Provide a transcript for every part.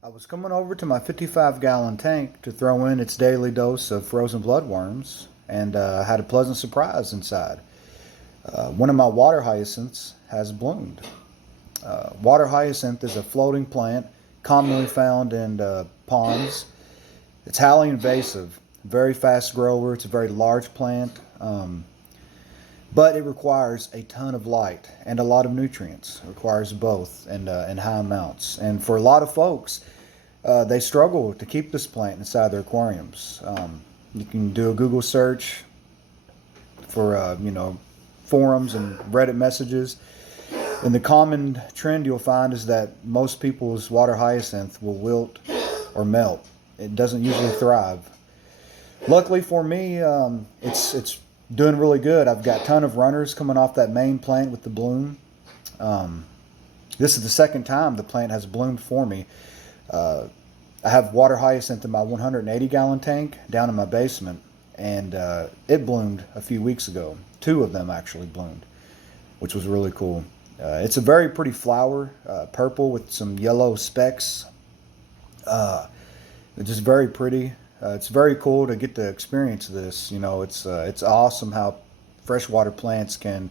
I was coming over to my 55-gallon tank to throw in its daily dose of frozen bloodworms and had a pleasant surprise inside. One of my water hyacinths has bloomed. Water hyacinth is a floating plant commonly found in ponds. It's highly invasive, very fast grower. It's a very large plant, but it requires a ton of light and a lot of nutrients. It requires both in high amounts. And for a lot of folks, they struggle to keep this plant inside their aquariums. You can do a Google search for forums and Reddit messages, and the common trend you'll find is that most people's water hyacinth will wilt or melt. It doesn't usually thrive. Luckily for me, it's doing really good. I've got a ton of runners coming off that main plant with the bloom. This is the second time the plant has bloomed for me. I have water hyacinth in my 180-gallon tank down in my basement, and it bloomed a few weeks ago. Two of them actually bloomed, which was really cool. It's a very pretty flower, purple with some yellow specks. It's just very pretty. It's very cool to get to experience this. You know, it's awesome how freshwater plants can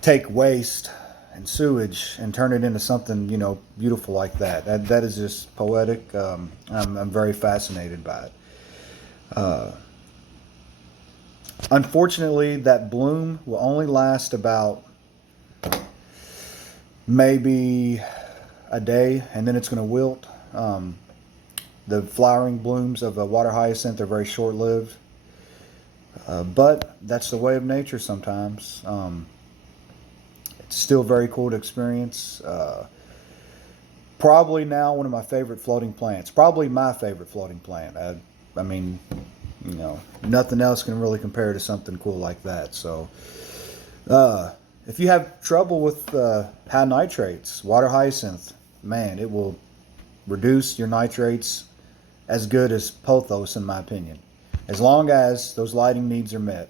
take waste and sewage and turn it into something, beautiful like that. That is just poetic. I'm very fascinated by it. Unfortunately, that bloom will only last about maybe a day, and then it's going to wilt. The flowering blooms of a water hyacinth are very short-lived, but that's the way of nature sometimes. It's still very cool to experience. Probably now one of my favorite floating plants. Probably my favorite floating plant. I mean, nothing else can really compare to something cool like that. So, if you have trouble with high nitrates, water hyacinth, man, it will reduce your nitrates as good as pothos, in my opinion, as long as those lighting needs are met.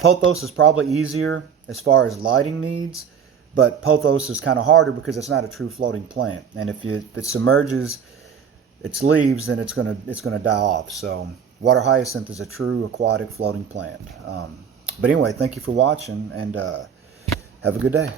Pothos is probably easier as far as lighting needs, but pothos is kind of harder because it's not a true floating plant, and if it submerges its leaves, then it's gonna die off. So water hyacinth is a true aquatic floating plant. But anyway, thank you for watching, and have a good day.